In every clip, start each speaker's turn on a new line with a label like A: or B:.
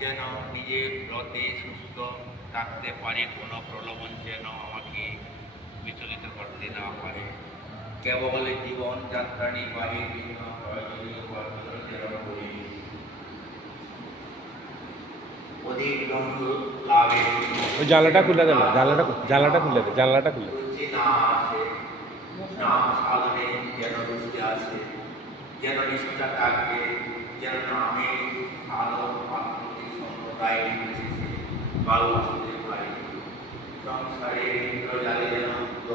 A: যেন নিজের ব্রতে সুস্থ থাকতে পারে কোনো প্রলোভন যেন আমাকে বিচলিত করতে না পারে। কেবল জীবন যাত্রা নির্বাহীর বিভিন্ন প্রয়োজনীয় কর্মগুলো করি অধিক দণ্ড লাভের
B: ওই জানলাটা খুলে দেন জানলাটা জানলাটা খুলে দে জানলাটা খুলে দে।
A: না আসে নাম সাধনে যেন রুচি আসে। যেন নিষ্ঠা থাকবে যেন নামে আলো আত্মতি সম্প্রদায় নির্বিশেষে ভালোবাসতে পারি সংসারে ইন্দ্রজালে যেন মুক্ত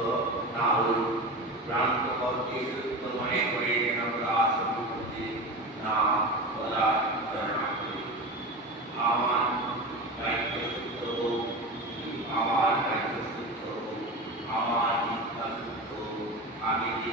A: না হই ভ্রান্ত সুস্থ মনে করে যেন দাস ভক্তি না বলা না করি আমার দায়িত্ব সুস্থ হোক, আমার দায়িত্ব সুস্থ হোক, আমার হোক, আমি যে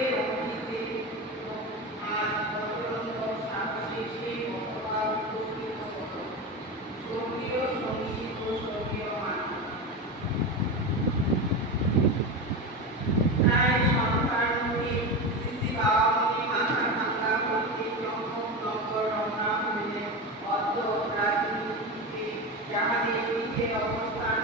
C: অবস্থান